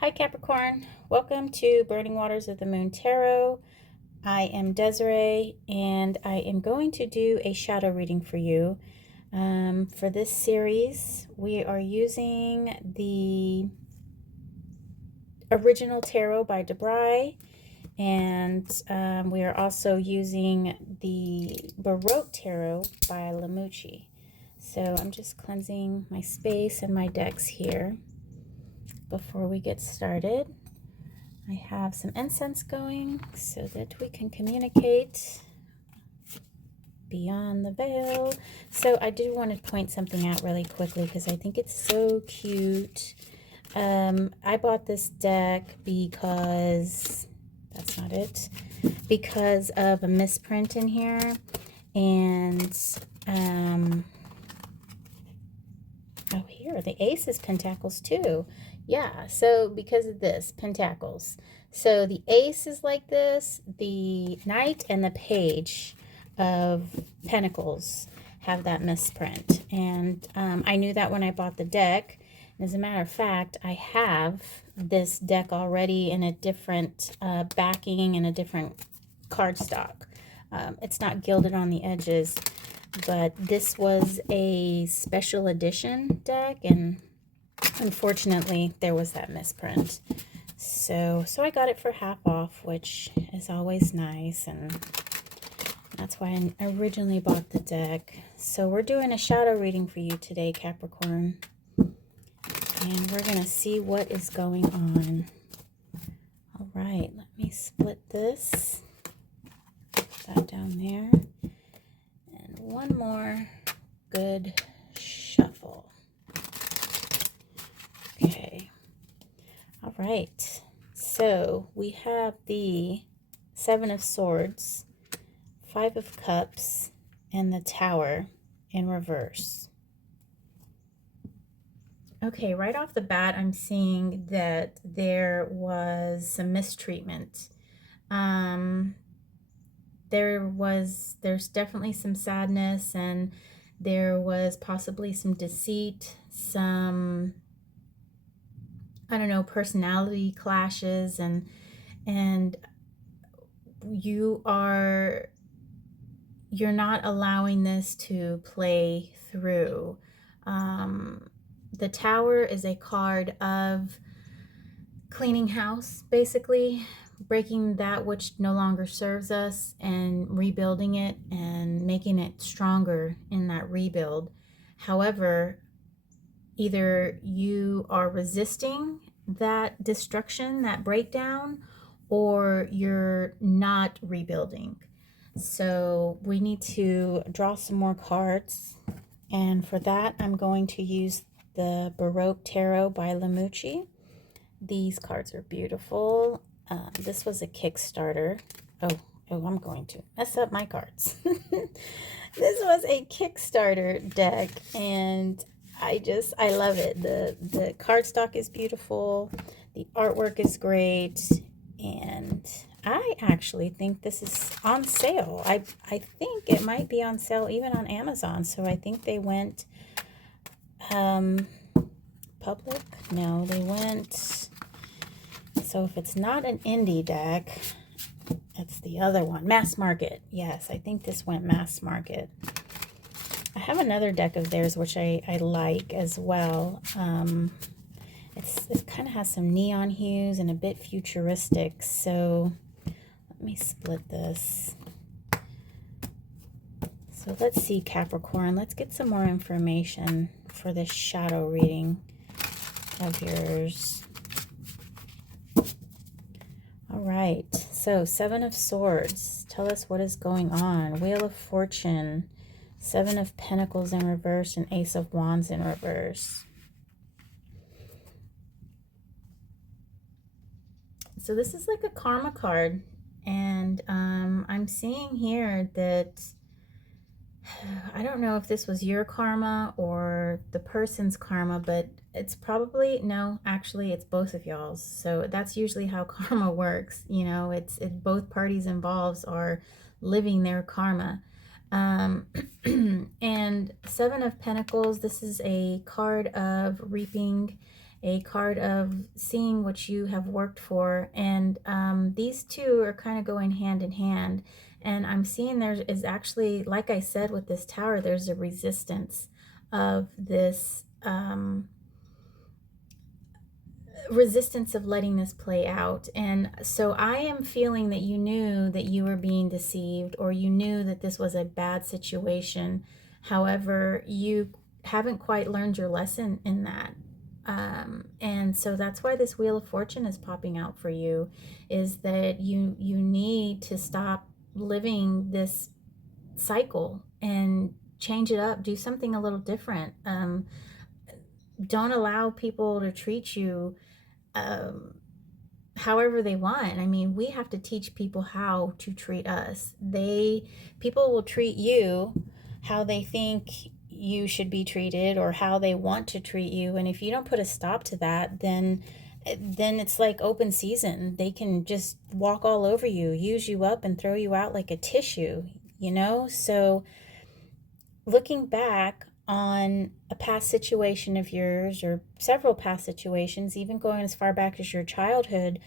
Hi Capricorn, welcome to Burning Waters of the Moon Tarot. I am Desiree and I am going to do a shadow reading for you. For this series, we are using the Original Tarot by Brigh, and we are also using the Baroque Tarot by Mucci. So I'm just cleansing my space and my decks here before we get started. I have some incense going so that we can communicate beyond the veil. So I do want to point something out really quickly because I think it's so cute. I bought this deck because, that's not it, because of a misprint in here. And, oh, here, the Ace is Pentacles too. Yeah, so because of this, Pentacles. So the Ace is like this, the Knight and the Page of Pentacles have that misprint. And I knew that when I bought the deck. As a matter of fact, I have this deck already in a different backing and a different cardstock. It's not gilded on the edges, but this was a special edition deck, and unfortunately there was that misprint. So I got it for half off, which is always nice, and that's why I originally bought the deck. So we're doing a shadow reading for you today, Capricorn. And we're going to see what is going on. All right, let me split this. Put that down there. And one more good shuffle. Okay. All right. So we have the Seven of Swords, Five of Cups, and the Tower in reverse. Okay, right off the bat, I'm seeing that there was some mistreatment. There's definitely some sadness, and there was possibly some deceit, some, I don't know, personality clashes, and you're not allowing this to play through. The Tower is a card of cleaning house, basically, breaking that which no longer serves us and rebuilding it and making it stronger in that rebuild. However, either you are resisting that destruction, that breakdown, or you're not rebuilding. So we need to draw some more cards. And for that, I'm going to use the Baroque Tarot by Mucci. These cards are beautiful. This was a Kickstarter. Oh, I'm going to mess up my cards. This was a Kickstarter deck, and I love it. The cardstock is beautiful. The artwork is great, and I actually think this is on sale. I think it might be on sale even on Amazon. So I think they went public. No, they went. So if it's not an indie deck, it's the other one, mass market. Yes, I think this went mass market. I have another deck of theirs which I like as well. It kind of has some neon hues and a bit futuristic. So let me split this. So let's see, Capricorn. Let's get some more information for this shadow reading of yours. All right. So Seven of Swords. Tell us what is going on. Wheel of Fortune. Seven of Pentacles in reverse and Ace of Wands in reverse. So this is like a karma card. And I'm seeing here that I don't know if this was your karma or the person's karma, but it's probably, no, actually it's both of y'all's. So that's usually how karma works. You know, it's both parties involved are living their karma. And Seven of Pentacles, this is a card of reaping a card of seeing what you have worked for. And these two are kind of going hand in hand. And I'm seeing there is actually, like I said, with this tower, there's a resistance of this resistance of letting this play out. And so I am feeling that you knew that you were being deceived, or you knew that this was a bad situation. However, you haven't quite learned your lesson in that. And so that's why this Wheel of Fortune is popping out for you, is that you need to stop living this cycle and change it up, do something a little different. Don't allow people to treat you however they want. I mean, we have to teach people how to treat us. People will treat you how they think you should be treated, or how they want to treat you. And if you don't put a stop to that, then it's like open season. They can just walk all over you, use you up, and throw you out like a tissue, you know? So looking back on a past situation of yours, or several past situations, even going as far back as your childhood,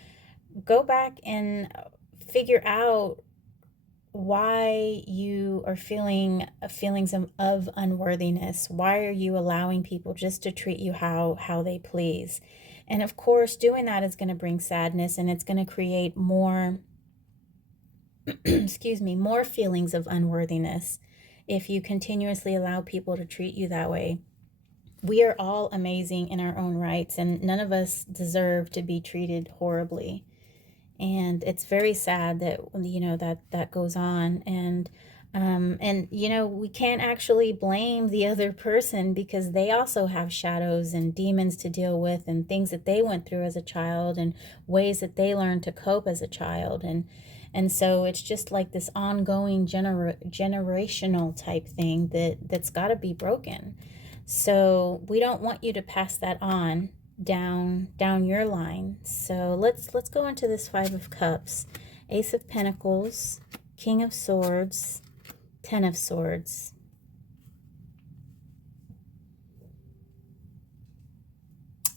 go back and figure out why you are feeling feelings of unworthiness. Why are you allowing people just to treat you how they please? And of course, doing that is going to bring sadness, and it's going to create more excuse me, more feelings of unworthiness if you continuously allow people to treat you that way. We are all amazing in our own rights, and none of us deserve to be treated horribly. And it's very sad that, you know, that goes on. And you know, we can't actually blame the other person, because they also have shadows and demons to deal with, and things that they went through as a child, and ways that they learned to cope as a child. And so it's just like this ongoing generational type thing that's got to be broken. So we don't want you to pass that on down your line. So let's go into this Five of Cups, Ace of Pentacles, King of Swords, Ten of Swords.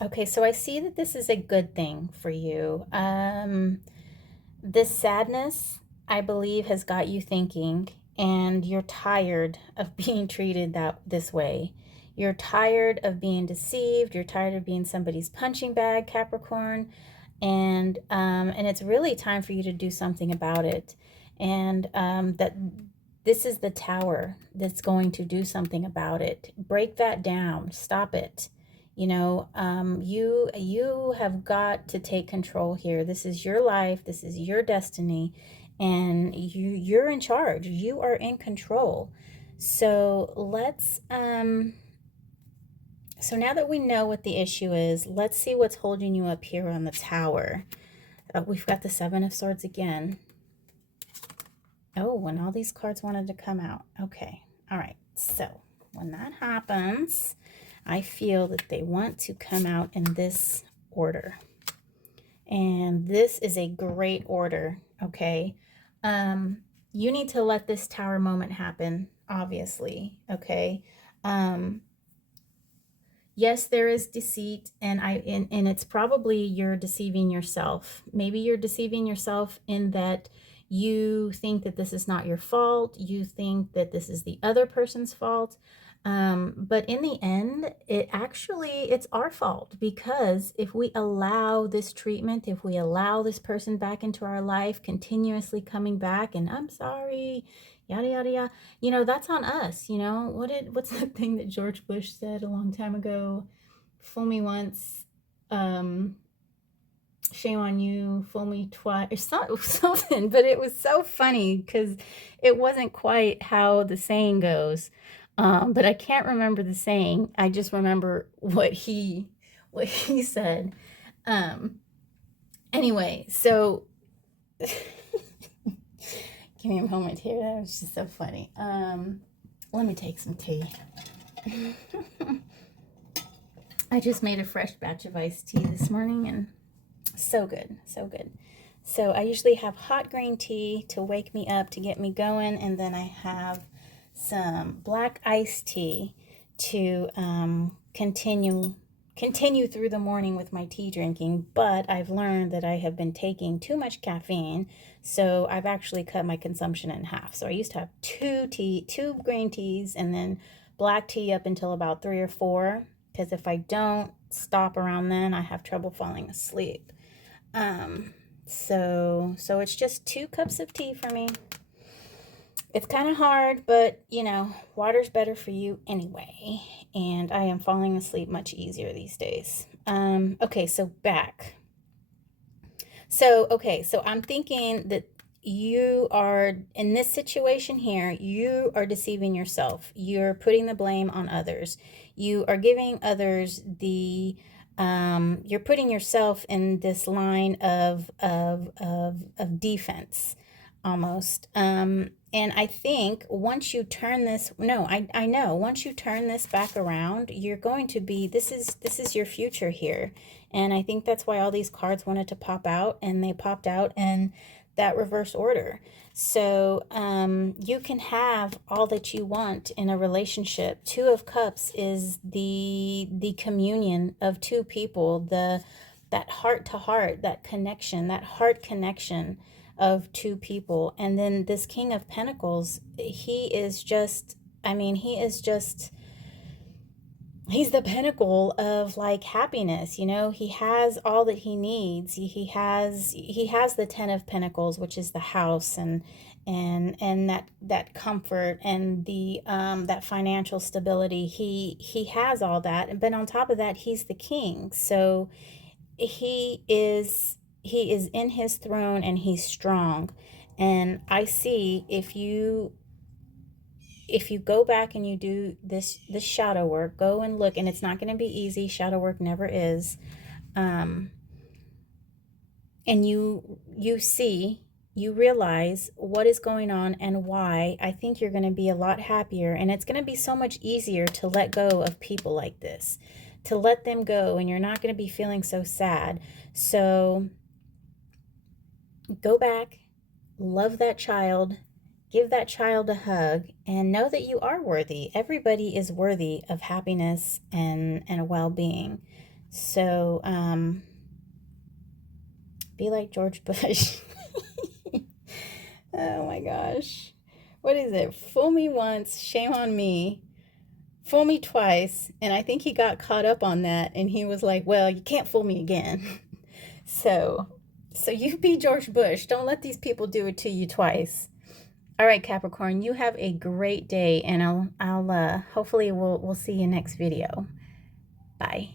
Okay, so I see that this is a good thing for you. This sadness, I believe, has got you thinking, and you're tired of being treated this way. You're tired of being deceived. You're tired of being somebody's punching bag, Capricorn. And it's really time for you to do something about it. And that this is the Tower that's going to do something about it. Break that down. Stop it. You know, you have got to take control here. This is your life. This is your destiny. And you're in charge. You are in control. So let's... So now that we know what the issue is, let's see what's holding you up here on the Tower. We've got the Seven of Swords again. Oh, and all these cards wanted to come out. Okay. All right. So when that happens, I feel that they want to come out in this order. And this is a great order. Okay. You need to let this Tower moment happen, obviously. Okay. Yes, there is deceit, and it's probably you're deceiving yourself. Maybe you're deceiving yourself in that you think that this is not your fault. You think that this is the other person's fault. But in the end, it's our fault, because if we allow this treatment, if we allow this person back into our life, continuously coming back, and I'm sorry, yada, yada, yada, you know, that's on us. You know, what's that thing that George Bush said a long time ago? Fool me once, shame on you, fool me twice, or something. But it was so funny because it wasn't quite how the saying goes. But I can't remember the saying. I just remember what he said. Anyway, so give me a moment here. That was just so funny. Let me take some tea. I just made a fresh batch of iced tea this morning, and so good, so good. So I usually have hot green tea to wake me up, to get me going, and then I have some black iced tea to continue continue through the morning with my tea drinking, but I've learned that I have been taking too much caffeine, so I've actually cut my consumption in half. So I used to have two green teas, and then black tea up until about 3 or 4, because if I don't stop around then, I have trouble falling asleep. So it's just 2 cups of tea for me. It's kind of hard, but you know, water's better for you anyway. And I am falling asleep much easier these days. Okay, so back. So, okay, so I'm thinking that you are in this situation here, you are deceiving yourself. You're putting the blame on others. You are giving others the you're putting yourself in this line of defense almost. And I think once you turn this, no, I know once you turn this back around, you're going to be, this is your future here. And I think that's why all these cards wanted to pop out, and they popped out in that reverse order. So you can have all that you want in a relationship. 2 of Cups is the communion of 2 people, that heart to heart, that connection, that heart connection of 2 people. And then this King of Pentacles, he is just, I mean, he's the pinnacle of like happiness, you know. He has all that he needs. He has the 10 of Pentacles, which is the house, and that comfort, and the that financial stability. He has all that, but on top of that, he's the king. So he is in his throne, and he's strong. And I see, if you go back and you do this shadow work, go and look, and it's not going to be easy. Shadow work never is. And you see, you realize what is going on and why. I think you're going to be a lot happier, and it's going to be so much easier to let go of people like this, to let them go, and you're not going to be feeling so sad. So go back, love that child, give that child a hug, and know that you are worthy. Everybody is worthy of happiness and well-being. So be like George Bush. Oh my gosh. What is it? Fool me once, shame on me. Fool me twice. And I think he got caught up on that, and he was like, well, you can't fool me again. So you be George Bush. Don't let these people do it to you twice. All right, Capricorn, you have a great day, and I'll hopefully we'll see you next video. Bye.